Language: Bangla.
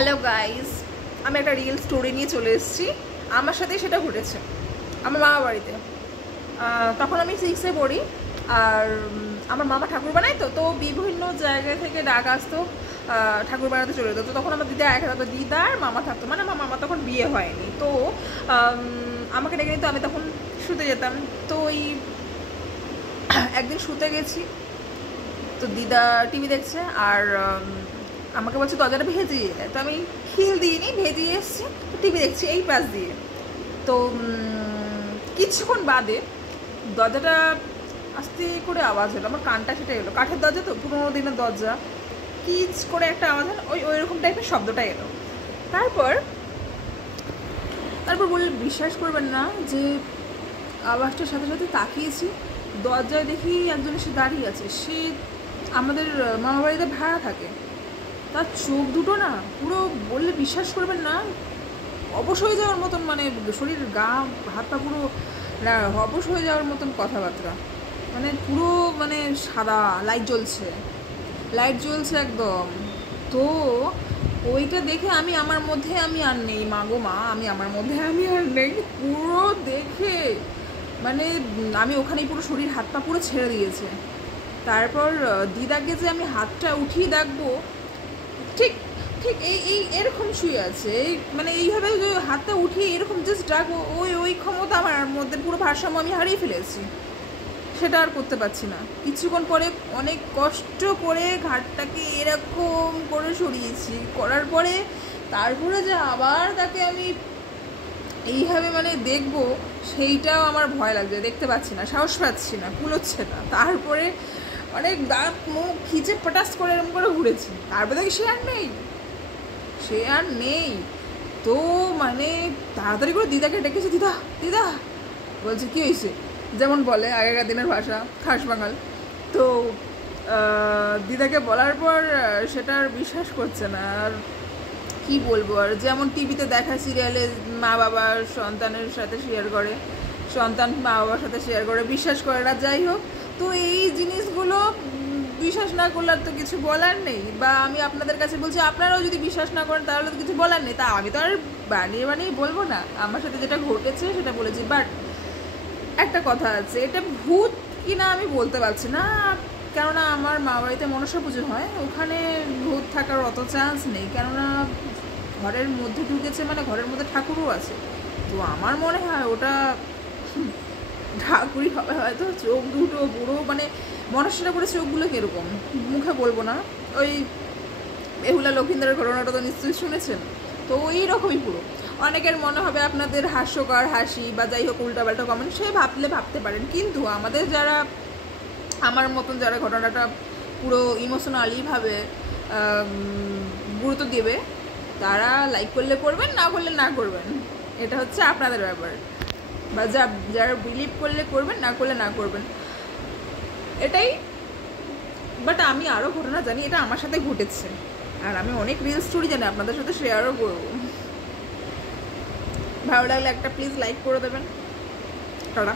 হ্যালো গাইস, আমি একটা রিয়েল স্টোরি নিয়ে চলে এসেছি। আমার সাথেই সেটা ঘটেছে আমার মামা বাড়িতে। তখন আমি 6-এ পড়ি, আর আমার মামা ঠাকুর বানায়, তো বিভিন্ন জায়গা থেকে ডাক আসতো ঠাকুর বানাতে চলে যেত। তো তখন আমার দিদা একা থাকতো, দিদা আর মামা থাকতো, মানে আমার মামা তখন বিয়ে হয়নি। তো আমাকে ডেকে নিত, আমি তখন শুতে যেতাম। তো ওই একদিন শুতে গেছি, তো দিদা টিভি দেখছে আর আমাকে বলছে দরজাটা ভেজিয়ে। তো আমি খিল দিইনি, ভেজিয়ে এসেছি, তো টিভি দেখছি এই পাশ দিয়ে। তো কিছুক্ষণ বাদে দরজাটা আস্তে করে আওয়াজ হলো, আমার কানটা সেটা এলো। কাঠের দরজা তো, পুরোনো দিনের দরজা, কিচ করে একটা আওয়াজ হলো, ওই রকম টাইপের শব্দটা এলো। তারপর বলে বিশ্বাস করবেন না যে আওয়াজটার সাথে সাথে তাকিয়েছি, দরজায় দেখি একজন এসে দাঁড়িয়ে আছে। সে আমাদের মামা বাড়িতে ভাড়া থাকে। তার চোখ দুটো না পুরো, বললে বিশ্বাস করবেন না, অবশ হয়ে যাওয়ার মতন, মানে শরীর গা হাত পা পুরো অবশ হয়ে যাওয়ার মতন কথাবার্তা, মানে পুরো মানে সাদা লাইট জ্বলছে একদম। তো ওইটা দেখে আমি আমার মধ্যে আমি আর নেই, মা গো মা, আমার মধ্যে আমি আর নেই। পুরো দেখে মানে আমি ওখানেই পুরো শরীর হাত পা পুরো ছেড়ে দিয়েছে। তারপর দিদাকে যে আমি হাতটা উঠিয়ে দেখবো, ঠিক ঠিক এই এরকম শুয়ে আছে, মানে এইভাবে যে হাতটা উঠিয়ে এরকম জাস্ট ডাকবো, ওই ক্ষমতা আমার মধ্যে, পুরো ভারসাম্য আমি হারিয়ে ফেলেছি। সেটা আর করতে পারছি না। কিছুক্ষণ পরে অনেক কষ্ট করে ঘাটটাকে এরকম করে সরিয়েছি, করার পরে তারপরে যে আবার তাকে আমি এইভাবে মানে দেখবো, সেইটাও আমার ভয় লাগছে। দেখতে পাচ্ছি না, সাহস পাচ্ছি না, কুলোচ্ছে না। তারপরে অনেক দাঁত মুখ খিচে পটাস করে এরকম করে ঘুরেছি। তারপরে দেখি সে আর নেই। তো মানে তাড়াতাড়ি করে দিদাকে ডেকেছি, দিদা বলছে কি হয়েছে, যেমন বলে আগেকার দিনের ভাষা, খাস বাঙাল। তো দিদাকে বলার পর সেটা আর বিশ্বাস করছে না। আর কি বলবো, আর যেমন টিভিতে দেখা সিরিয়ালে মা বাবা সন্তানের সাথে শেয়ার করে, সন্তান মা বাবার সাথে শেয়ার করে, বিশ্বাস করে না। যাই হোক, তো এই জিনিসগুলো বিশ্বাস না করলে তো কিছু বলার নেই। বা আমি আপনাদের কাছে বলছি, আপনারাও যদি বিশ্বাস না করেন তাহলে তো কিছু বলার নেই। তা আমি তো আর বানিয়ে বলবো না, আমার সাথে যেটা ঘটেছে সেটা বলেছি। বাট একটা কথা আছে, এটা ভূত কিনা আমি বলতে পারছি না, কেননা আমার মা বাড়িতে মনসা পুজো হয়, ওখানে ভূত থাকার অত চান্স নেই, কেননা ঘরের মধ্যে ঢুকেছে, মানে ঘরের মধ্যে ঠাকুরও আছে। তো আমার মনে হয় ওটা ঠাকুরই হবে হয়তো। চোখ দুটো পুরো মানে মনসাটা করে চোখগুলো কীরকম, মুখে বলবো না। ওই বেহুলা লক্ষিন্দরের ঘটনাটা তো নিশ্চয়ই শুনেছেন। তো ওই রকমই পুরো। অনেকের মনে হবে আপনাদের হাস্যকর, হাসি বা যাই হোক উল্টাপাল্টা কমেন্ট, সে ভাবতে পারেন। কিন্তু আমাদের যারা, আমার মতন যারা ঘটনাটা পুরো ইমোশনালিভাবে গুরুত্ব দেবে, তারা লাইক করলে করবেন, না করলে না করবেন, এটা হচ্ছে আপনাদের ব্যাপার। বা যারা বিলিভ করলে করবেন, না করলে না করবেন, এটাই। বাট আমি আরও ঘটনা জানি, এটা আমার সাথে ঘটেছে, আর আমি অনেক রিয়েল স্টোরি জানি, আপনাদের সাথে শেয়ারও করবো। ভালো লাগলে একটা প্লিজ লাইক করে দেবেন। টাটা।